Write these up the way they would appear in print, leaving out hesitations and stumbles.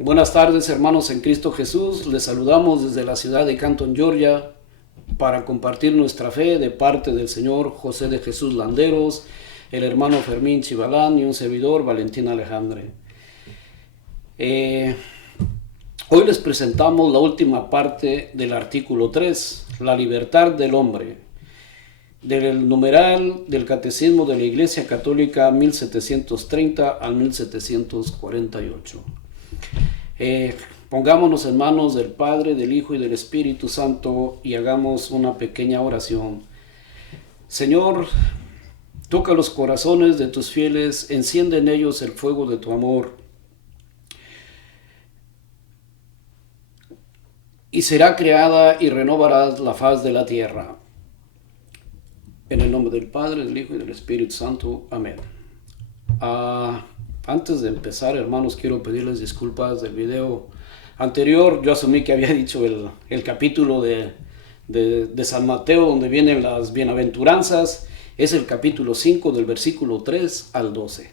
Buenas tardes, hermanos en Cristo Jesús. Les saludamos desde la ciudad de Canton, Georgia, para compartir nuestra fe de parte del señor José de Jesús Landeros, el hermano Fermín Chivalán y un servidor, Valentín Alejandre. Hoy les presentamos la última parte del artículo 3, la libertad del hombre, del numeral del Catecismo de la Iglesia Católica 1730 al 1748. Pongámonos en manos del Padre, del Hijo y del Espíritu Santo y hagamos una pequeña oración. Señor, toca los corazones de tus fieles, enciende en ellos el fuego de tu amor y será creada y renovarás la faz de la tierra. En el nombre del Padre, del Hijo y del Espíritu Santo. Amén. Antes de empezar, hermanos, quiero pedirles disculpas del video anterior. Yo asumí que había dicho el capítulo de San Mateo, donde vienen las bienaventuranzas. Es el capítulo 5, del versículo 3 al 12.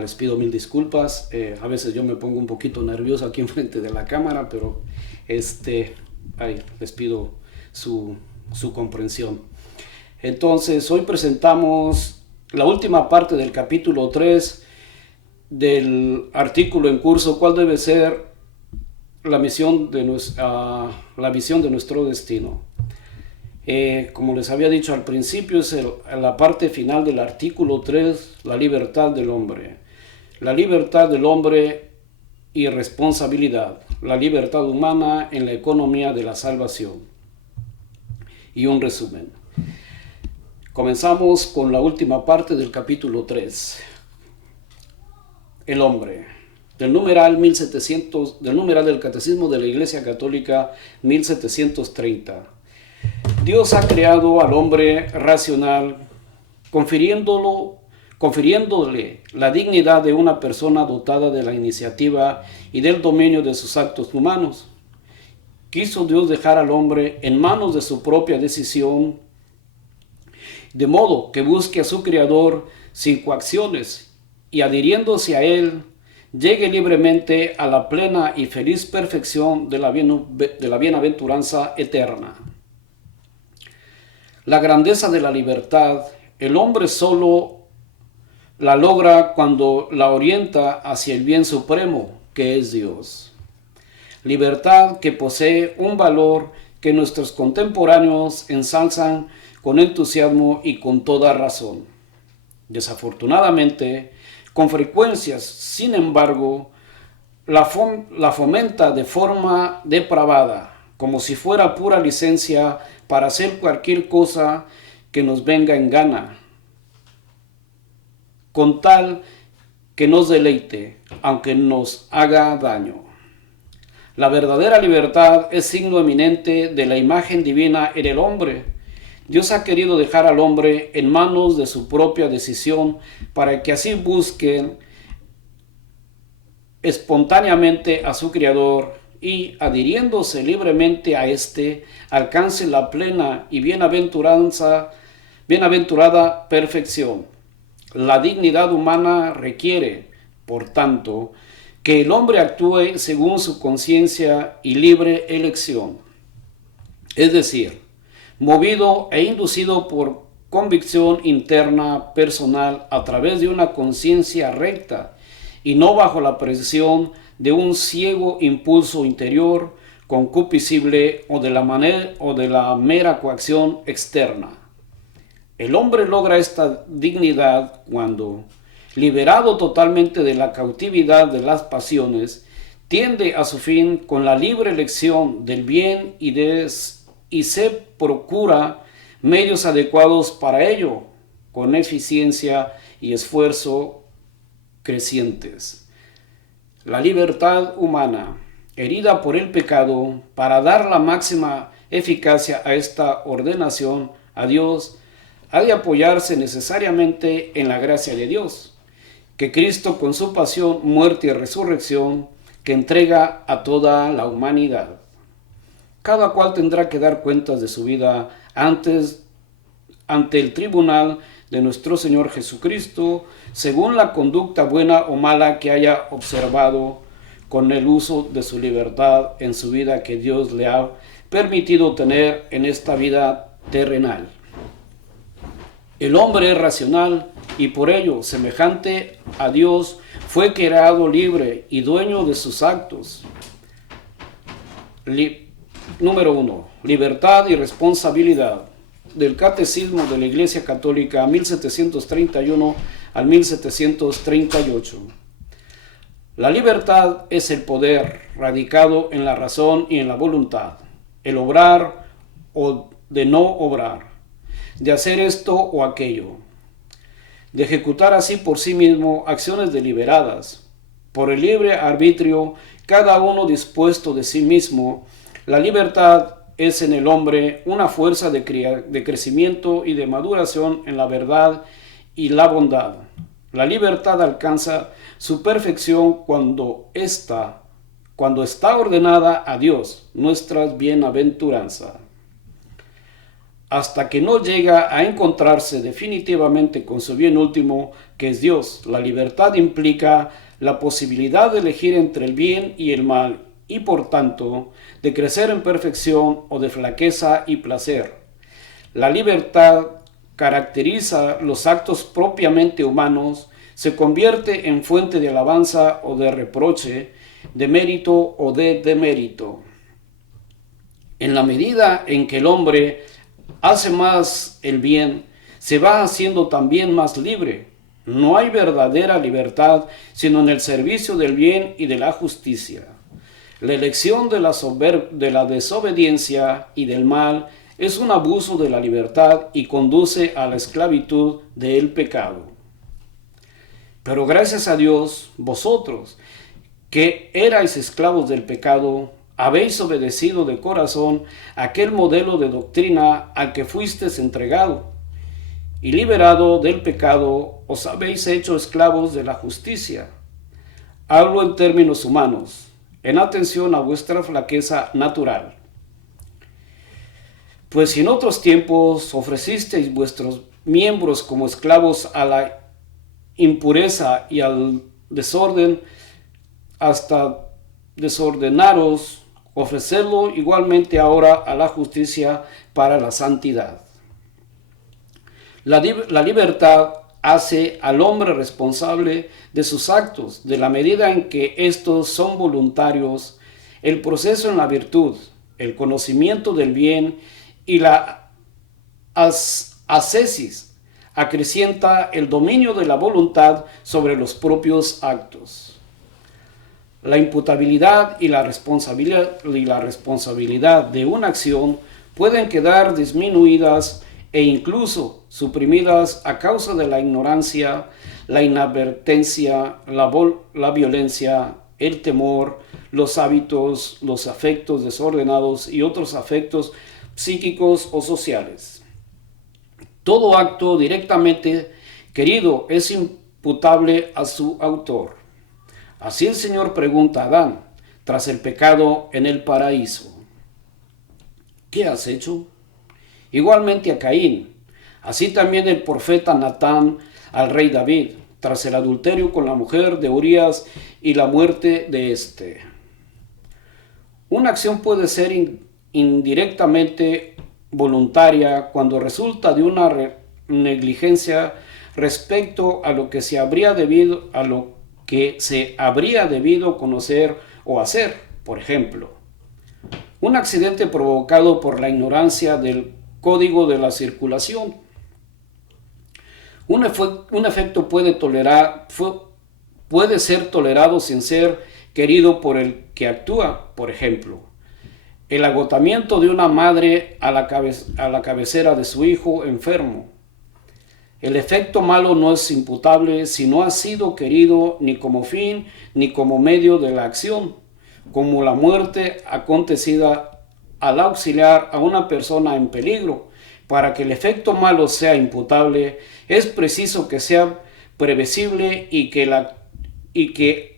Les pido mil disculpas. A veces yo me pongo un poquito nervioso aquí enfrente de la cámara, pero les pido su comprensión. Entonces, hoy presentamos la última parte del capítulo 3 del artículo en curso, ¿cuál debe ser la visión de nuestro destino? Como les había dicho al principio, es la parte final del artículo 3, la libertad del hombre. La libertad del hombre y responsabilidad, la libertad humana en la economía de la salvación. Y un resumen. Comenzamos con la última parte del capítulo 3. El hombre. Del numeral del Catecismo de la Iglesia Católica 1730. Dios ha creado al hombre racional, confiriéndole la dignidad de una persona dotada de la iniciativa y del dominio de sus actos humanos. Quiso Dios dejar al hombre en manos de su propia decisión, de modo que busque a su Creador sin coacciones y adhiriéndose a Él, llegue libremente a la plena y feliz perfección de la bienaventuranza eterna. La grandeza de la libertad, el hombre solo la logra cuando la orienta hacia el bien supremo, que es Dios. Libertad que posee un valor que nuestros contemporáneos ensalzan con entusiasmo y con toda razón. Desafortunadamente, con frecuencias, sin embargo, la fomenta de forma depravada, como si fuera pura licencia para hacer cualquier cosa que nos venga en gana, con tal que nos deleite, aunque nos haga daño. La verdadera libertad es signo eminente de la imagen divina en el hombre. Dios ha querido dejar al hombre en manos de su propia decisión para que así busquen espontáneamente a su Creador y, adhiriéndose libremente a éste, alcance la plena y bienaventurada perfección. La dignidad humana requiere, por tanto, que el hombre actúe según su conciencia y libre elección. Es decir, movido e inducido por convicción interna personal a través de una conciencia recta y no bajo la presión de un ciego impulso interior concupiscible o de la mera coacción externa. El hombre logra esta dignidad cuando, liberado totalmente de la cautividad de las pasiones, tiende a su fin con la libre elección del bien y se procura medios adecuados para ello, con eficiencia y esfuerzo crecientes. La libertad humana, herida por el pecado, para dar la máxima eficacia a esta ordenación a Dios, ha de apoyarse necesariamente en la gracia de Dios, que Cristo con su pasión, muerte y resurrección, que entrega a toda la humanidad. Cada cual tendrá que dar cuentas de su vida ante el tribunal de nuestro Señor Jesucristo, según la conducta buena o mala que haya observado, con el uso de su libertad en su vida que Dios le ha permitido tener en esta vida terrenal. El hombre es racional y por ello, semejante a Dios, fue creado libre y dueño de sus actos. Número 1. Libertad y responsabilidad. Del Catecismo de la Iglesia Católica 1731 al 1738. La libertad es el poder radicado en la razón y en la voluntad, el obrar o de no obrar, de hacer esto o aquello, de ejecutar así por sí mismo acciones deliberadas, por el libre arbitrio, cada uno dispuesto de sí mismo. La libertad es en el hombre una fuerza de crecimiento y de maduración en la verdad y la bondad. La libertad alcanza su perfección cuando está ordenada a Dios, nuestra bienaventuranza. Hasta que no llega a encontrarse definitivamente con su bien último, que es Dios. La libertad implica la posibilidad de elegir entre el bien y el mal, y por tanto, de crecer en perfección o de flaqueza y placer. La libertad caracteriza los actos propiamente humanos, se convierte en fuente de alabanza o de reproche, de mérito o de demérito. En la medida en que el hombre hace más el bien, se va haciendo también más libre. No hay verdadera libertad sino en el servicio del bien y de la justicia. La elección de la desobediencia y del mal es un abuso de la libertad y conduce a la esclavitud del pecado. Pero gracias a Dios, vosotros, que erais esclavos del pecado, habéis obedecido de corazón aquel modelo de doctrina al que fuisteis entregado, y liberado del pecado, os habéis hecho esclavos de la justicia. Hablo en términos humanos, en atención a vuestra flaqueza natural. Pues si en otros tiempos ofrecisteis vuestros miembros como esclavos a la impureza y al desorden, hasta desordenaros, ofrecedlo igualmente ahora a la justicia para la santidad. La libertad hace al hombre responsable de sus actos, de la medida en que estos son voluntarios. El proceso en la virtud, el conocimiento del bien y la ascesis acrecienta el dominio de la voluntad sobre los propios actos. La imputabilidad y la responsabilidad de una acción pueden quedar disminuidas e incluso suprimidas a causa de la ignorancia, la inadvertencia, la violencia, el temor, los hábitos, los afectos desordenados y otros afectos psíquicos o sociales. Todo acto directamente querido es imputable a su autor. Así el Señor pregunta a Adán, tras el pecado en el paraíso: ¿qué has hecho? Igualmente a Caín. Así también el profeta Natán al rey David, tras el adulterio con la mujer de Urías y la muerte de éste. Una acción puede ser indirectamente voluntaria cuando resulta de una negligencia respecto a lo que se habría debido conocer o hacer. Por ejemplo, un accidente provocado por la ignorancia del código de la circulación. Un efecto puede ser tolerado sin ser querido por el que actúa. Por ejemplo, el agotamiento de una madre a la cabecera de su hijo enfermo. El efecto malo no es imputable si no ha sido querido ni como fin ni como medio de la acción, como la muerte acontecida al auxiliar a una persona en peligro. Para que el efecto malo sea imputable, es preciso que sea previsible y que el que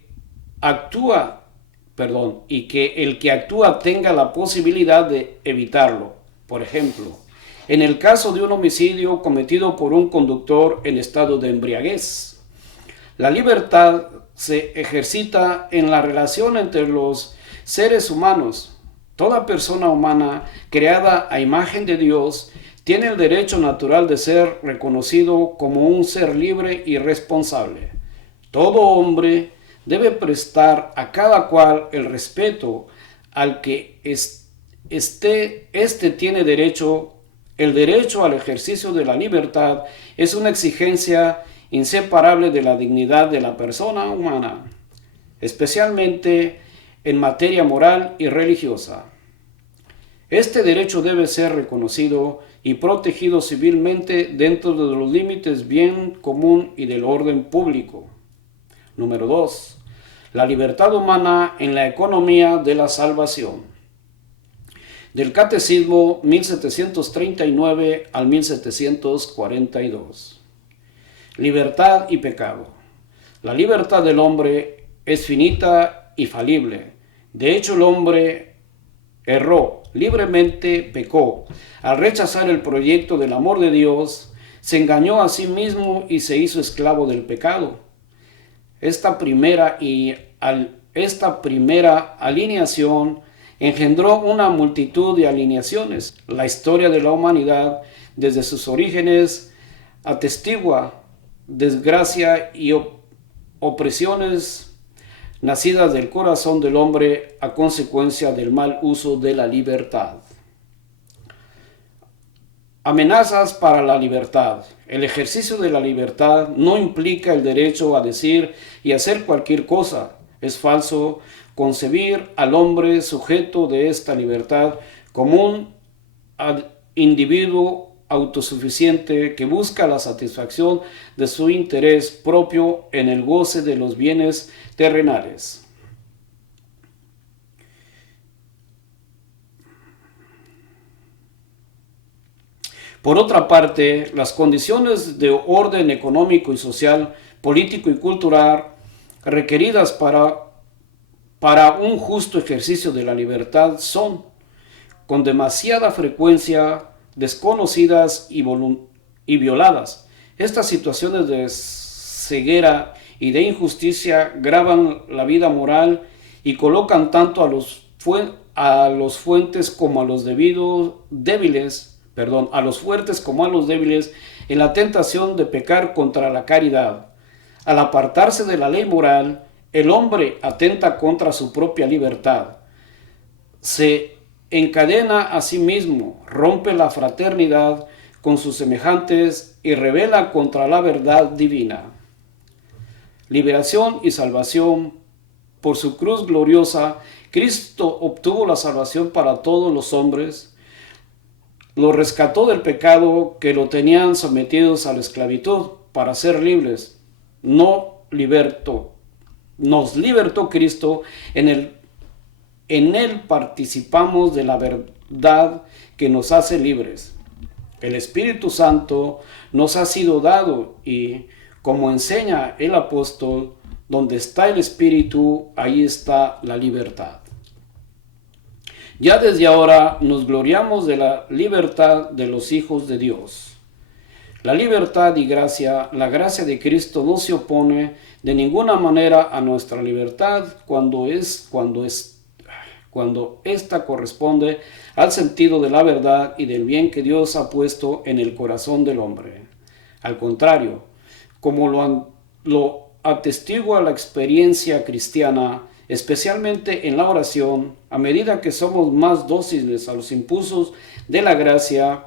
actúa tenga la posibilidad de evitarlo. Por ejemplo, en el caso de un homicidio cometido por un conductor en estado de embriaguez, La libertad se ejercita en la relación entre los seres humanos. Toda persona humana creada a imagen de Dios tiene el derecho natural de ser reconocido como un ser libre y responsable. Todo hombre debe prestar a cada cual el respeto al que éste tiene derecho. El derecho al ejercicio de la libertad es una exigencia inseparable de la dignidad de la persona humana, especialmente en materia moral y religiosa. Este derecho debe ser reconocido y protegido civilmente dentro de los límites bien común y del orden público. Número 2. La libertad humana en la economía de la salvación. Del Catecismo 1739 al 1742. Libertad y pecado. La libertad del hombre es finita y falible. De hecho, el hombre erró, libremente pecó. Al rechazar el proyecto del amor de Dios, se engañó a sí mismo y se hizo esclavo del pecado. Esta primera alineación engendró una multitud de alineaciones. La historia de la humanidad, desde sus orígenes, atestigua desgracia y opresiones nacidas del corazón del hombre a consecuencia del mal uso de la libertad. Amenazas para la libertad. El ejercicio de la libertad no implica el derecho a decir y hacer cualquier cosa. Es falso concebir al hombre sujeto de esta libertad como un individuo autosuficiente que busca la satisfacción de su interés propio en el goce de los bienes terrenales. Por otra parte, las condiciones de orden económico y social, político y cultural requeridas para un justo ejercicio de la libertad son, con demasiada frecuencia, desconocidas y violadas. Estas situaciones de ceguera y de injusticia gravan la vida moral y colocan tanto a los fuertes como a los débiles en la tentación de pecar contra la caridad. Al apartarse de la ley moral, el hombre atenta contra su propia libertad. Se encadena a sí mismo, rompe la fraternidad con sus semejantes y rebela contra la verdad divina. Liberación y salvación. Por su cruz gloriosa, Cristo obtuvo la salvación para todos los hombres. Los rescató del pecado que lo tenían sometidos a la esclavitud para ser libres. Nos libertó Cristo. En él participamos de la verdad que nos hace libres. El Espíritu Santo nos ha sido dado y, como enseña el apóstol, donde está el Espíritu, ahí está la libertad. Ya desde ahora nos gloriamos de la libertad de los hijos de Dios. La libertad y la gracia de Cristo no se opone de ninguna manera a nuestra libertad cuando ésta corresponde al sentido de la verdad y del bien que Dios ha puesto en el corazón del hombre. Al contrario, como lo atestigua la experiencia cristiana, especialmente en la oración, a medida que somos más dóciles a los impulsos de la gracia,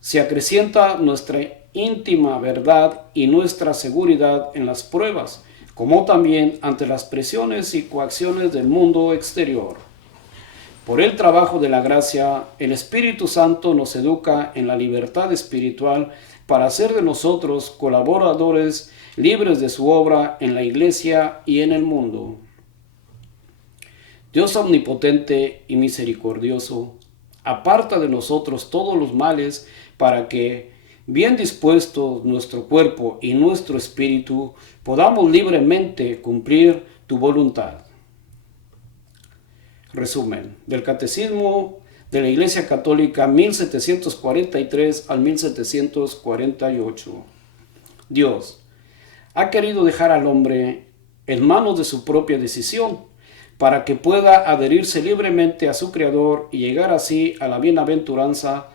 se acrecienta nuestra íntima verdad y nuestra seguridad en las pruebas, como también ante las presiones y coacciones del mundo exterior. Por el trabajo de la gracia, el Espíritu Santo nos educa en la libertad espiritual para hacer de nosotros colaboradores libres de su obra en la Iglesia y en el mundo. Dios omnipotente y misericordioso, aparta de nosotros todos los males para que, bien dispuestos nuestro cuerpo y nuestro espíritu, podamos libremente cumplir tu voluntad. Resumen del Catecismo de la Iglesia Católica 1743 al 1748. Dios, ha querido dejar al hombre en manos de su propia decisión, para que pueda adherirse libremente a su Creador y llegar así a la bienaventuranza.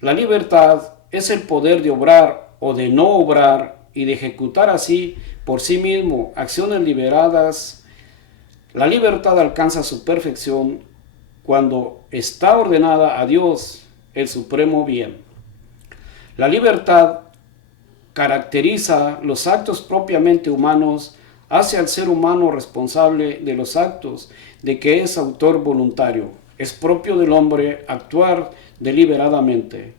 La libertad es el poder de obrar o de no obrar y de ejecutar así por sí mismo acciones liberadas. La libertad alcanza su perfección cuando está ordenada a Dios, el supremo bien. La libertad caracteriza los actos propiamente humanos, hace al ser humano responsable de los actos de que es autor voluntario. Es propio del hombre actuar deliberadamente.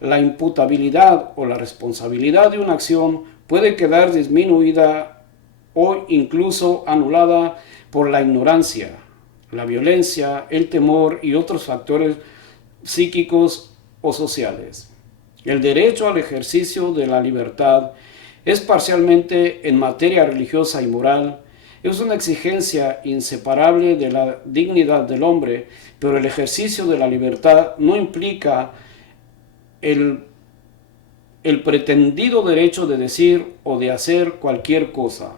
La imputabilidad o la responsabilidad de una acción puede quedar disminuida o incluso anulada por la ignorancia, la violencia, el temor y otros factores psíquicos o sociales. El derecho al ejercicio de la libertad es parcialmente en materia religiosa y moral, es una exigencia inseparable de la dignidad del hombre, pero el ejercicio de la libertad no implica el pretendido derecho de decir o de hacer cualquier cosa.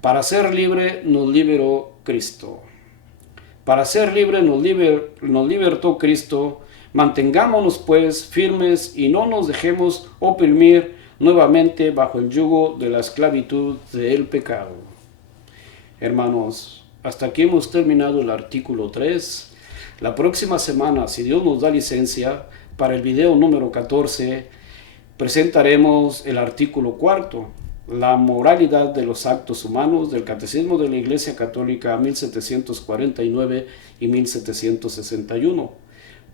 Para ser libre nos liberó Cristo. Para ser libre nos libertó Cristo. Mantengámonos pues firmes y no nos dejemos oprimir nuevamente bajo el yugo de la esclavitud del pecado. Hermanos, hasta aquí hemos terminado el artículo 3. La próxima semana, si Dios nos da licencia, para el video número 14, presentaremos el artículo 4, la moralidad de los actos humanos, del Catecismo de la Iglesia Católica 1749 y 1761.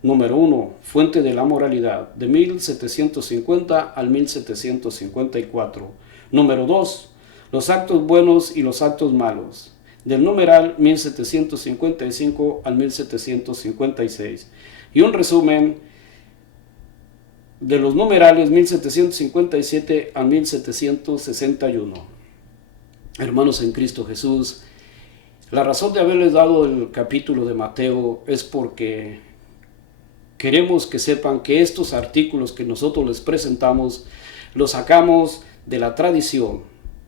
Número 1, Fuente de la Moralidad, de 1750 al 1754. Número 2, Los actos buenos y los actos malos, del numeral 1755 al 1756. Y un resumen de los numerales 1757 a 1761. Hermanos en Cristo Jesús, la razón de haberles dado el capítulo de Mateo es porque queremos que sepan que estos artículos que nosotros les presentamos los sacamos de la tradición,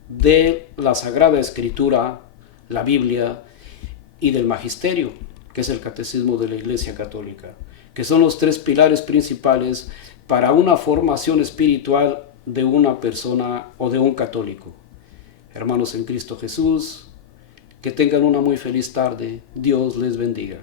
de la Sagrada Escritura, la Biblia, y del Magisterio, que es el Catecismo de la Iglesia Católica, que son los tres pilares principales para una formación espiritual de una persona o de un católico. Hermanos en Cristo Jesús, que tengan una muy feliz tarde. Dios les bendiga.